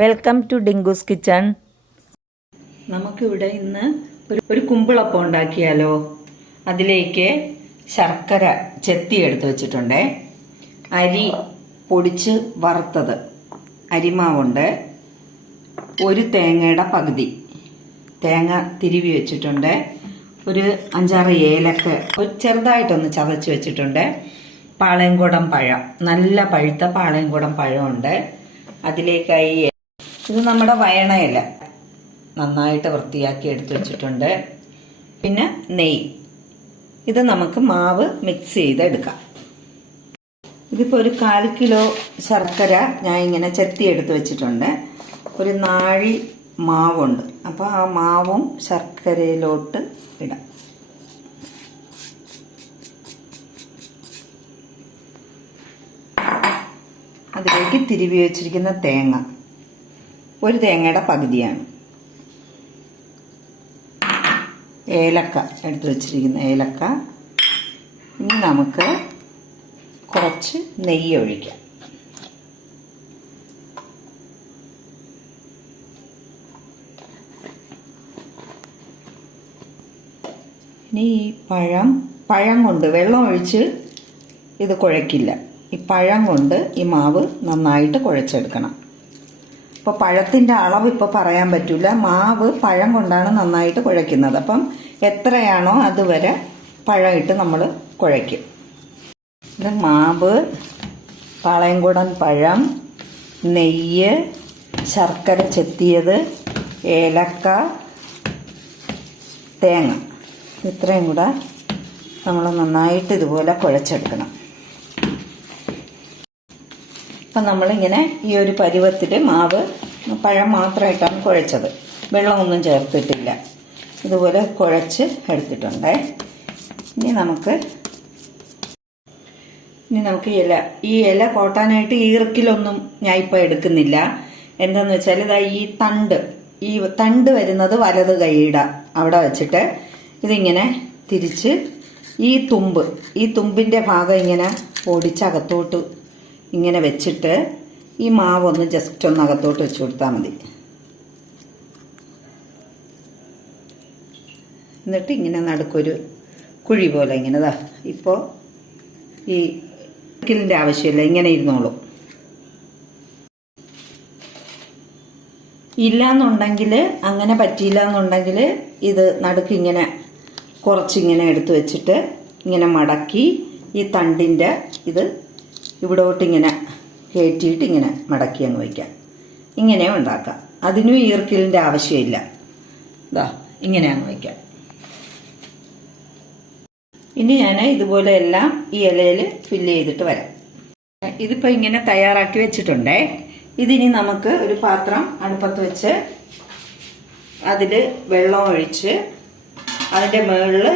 Welcome to Dinkoos kitchen. നമുക്കിവിടെ ഇന്ന് ഒരു ഒരു കുമ്പിളപ്പം ഉണ്ടാക്കിയാലോ? അതിലേക്ക് ശർക്കര ചെത്തി എടുത്ത് വെച്ചിട്ടുണ്ട്. അരി പൊടിച്ച് വറുത്തത്. അരിമാവുണ്ട്. ഒരു തേങ്ങയുടെ പകുതി. തേങ്ങ തിരുവി വെച്ചിട്ടുണ്ട്. ഒരു അഞ്ചാറ് ഏലക്ക ഒരു ചെറുതായിട്ടൊന്ന് ചതച്ച് വെച്ചിട്ടുണ്ട്. പാളയംകുടം പഴം. നല്ല പഴുത്ത പാളയംകുടം പഴമുണ്ട്. അതിലേക്കായി ഇത് നമ്മുടെ വയണയില നന്നായിട്ട് വൃത്തിയാക്കി എടുത്തു വെച്ചിട്ടുണ്ട്. പിന്നെ നെയ്യ്. ഇത് നമുക്ക് മാവ് മിക്സ് ചെയ്തെടുക്കാം. ഇതിപ്പോൾ ഒരു കാൽ കിലോ ശർക്കര ഞാൻ ഇങ്ങനെ ചെത്തി എടുത്ത് വെച്ചിട്ടുണ്ട്. ഒരു നാഴി മാവുണ്ട്. അപ്പോൾ ആ മാവും ശർക്കരയിലോട്ട് ഇടാം. അതിലേക്ക് തിരുവി വെച്ചിരിക്കുന്ന തേങ്ങ. ഒരു തേങ്ങയുടെ പകുതിയാണ്. ഏലക്ക എടുത്തു വെച്ചിരിക്കുന്ന ഏലക്ക. ഇനി നമുക്ക് കുറച്ച് നെയ്യ് ഒഴിക്കാം. ഇനി ഈ പഴം പഴം കൊണ്ട് വെള്ളം ഒഴിച്ച് ഇത് കുഴക്കില്ല ഈ പഴം കൊണ്ട് ഈ മാവ് നന്നായിട്ട് കുഴച്ചെടുക്കണം. ഇപ്പോൾ പഴത്തിന്റെ അളവ് ഇപ്പോൾ പറയാൻ പറ്റില്ല മാവ് പഴം കൊണ്ടാണ് നന്നായിട്ട് കുഴയ്ക്കുന്നത്. അപ്പം എത്രയാണോ അതുവരെ പഴം ഇട്ട് നമ്മൾ കുഴയ്ക്കും മാവ് പാളയംകുടൻ പഴം നെയ്യ് ശർക്കര ചെത്തിയത് ഏലക്ക തേങ്ങ. ഇത്രയും കൂടെ നമ്മൾ നന്നായിട്ട് ഇതുപോലെ കുഴച്ചെടുക്കണം. അപ്പം നമ്മളിങ്ങനെ ഈ ഒരു പരുവത്തിൽ മാവ് പഴം മാത്രമായിട്ടാണ് കുഴച്ചത്. വെള്ളമൊന്നും ചേർത്തിട്ടില്ല. ഇതുപോലെ കുഴച്ച് എടുത്തിട്ടുണ്ട്. ഇനി നമുക്ക് ഇനി നമുക്ക് ഇല ഈ ഇല കോട്ടാനായിട്ട് ഈർക്കിലൊന്നും ഞാൻ ഇപ്പോൾ എടുക്കുന്നില്ല. എന്താന്ന് വെച്ചാൽ ഇതാ ഈ തണ്ട് ഈ തണ്ട് വരുന്നത് വലത് കൈയിട അവിടെ വെച്ചിട്ട് ഇതിങ്ങനെ തിരിച്ച് ഈ തുമ്പ് ഈ തുമ്പിന്റെ ഭാഗം ഇങ്ങനെ ഓടിച്ചകത്തോട്ട് ഇങ്ങനെ വെച്ചിട്ട് ഈ മാവ് ഒന്ന് ജസ്റ്റ് ഒന്ന് അകത്തോട്ട് വെച്ച് കൊടുത്താൽ മതി. എന്നിട്ട് ഇങ്ങനെ നടുക്കൊരു കുഴി പോലെ ഇങ്ങനെ ഇതാ ഇപ്പോൾ ഈ ഇതിന്റെ ആവശ്യമില്ല ഇങ്ങനെ ഇരുന്നോളൂ. ഇല്ല എന്നുണ്ടെങ്കിൽ അങ്ങനെ പറ്റിയില്ല എന്നുണ്ടെങ്കിൽ ഇത് നടുക്ക് ഇങ്ങനെ കുറച്ചിങ്ങനെ എടുത്തു വെച്ചിട്ട് ഇങ്ങനെ മടക്കി ഈ തണ്ടിന്റെ ഇത് ഇവിടോട്ട് ഇങ്ങനെ കയറ്റിയിട്ട് ഇങ്ങനെ മടക്കി അങ്ങ് വയ്ക്കാം. ഇങ്ങനെ ഉണ്ടാക്കാം. അതിനും ഈർക്കിലിന്റെ ആവശ്യമില്ല. ഇതാ ഇങ്ങനെ അങ്ങ് വയ്ക്കാം. ഇനി ഞാൻ ഇതുപോലെ എല്ലാം ഈ ഇലയിൽ ഫില്ല് ചെയ്തിട്ട് വരാം. ഇതിപ്പോൾ ഇങ്ങനെ തയ്യാറാക്കി വെച്ചിട്ടുണ്ടേ. ഇതിനി നമുക്ക് ഒരു പാത്രം അടുപ്പത്ത് വെച്ച് അതിൽ വെള്ളം ഒഴിച്ച് അതിന്റെ മുകളിൽ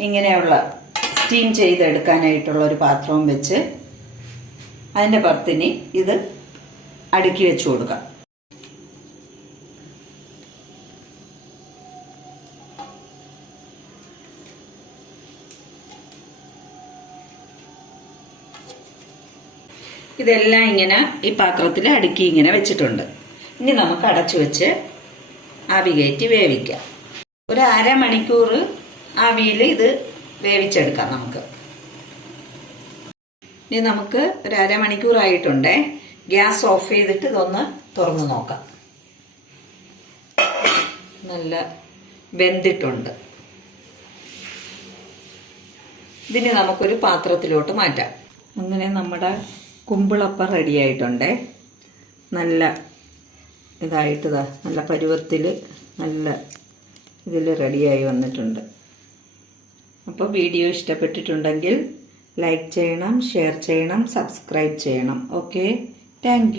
ഇങ്ങനെയുള്ള സ്റ്റീം ചെയ്തെടുക്കാനായിട്ടുള്ള ഒരു പാത്രവും വെച്ച് അതിന്റെ പുറത്തിനി ഇത് അടുക്കി വെച്ച് കൊടുക്കാം. ഇതെല്ലാം ഇങ്ങനെ ഈ പാത്രത്തിൽ അടുക്കി ഇങ്ങനെ വെച്ചിട്ടുണ്ട്. ഇനി നമുക്ക് അടച്ചു വെച്ച് ആവി കയറ്റി വേവിക്കാം. ഒരു അരമണിക്കൂർ ആവിയിൽ ഇത് വേവിച്ചെടുക്കാം നമുക്ക്. ഇനി നമുക്ക് ഒരു അരമണിക്കൂറായിട്ടുണ്ടേ. ഗ്യാസ് ഓഫ് ചെയ്തിട്ട് ഇതൊന്ന് തുറന്നു നോക്കാം. നല്ല വെന്തിട്ടുണ്ട്. ഇതിന് നമുക്കൊരു പാത്രത്തിലോട്ട് മാറ്റാം. അങ്ങനെ നമ്മുടെ കുമ്പിളപ്പം റെഡി ആയിട്ടുണ്ടേ നല്ല ഇതായിട്ട് നല്ല പരുവത്തിൽ നല്ല ഇതിൽ റെഡിയായി വന്നിട്ടുണ്ട്. അപ്പോൾ വീഡിയോ ഇഷ്ടപ്പെട്ടിട്ടുണ്ടെങ്കിൽ ലൈക്ക് ചെയ്യണം ഷെയർ ചെയ്യണം സബ്സ്ക്രൈബ് ചെയ്യണം. Okay thank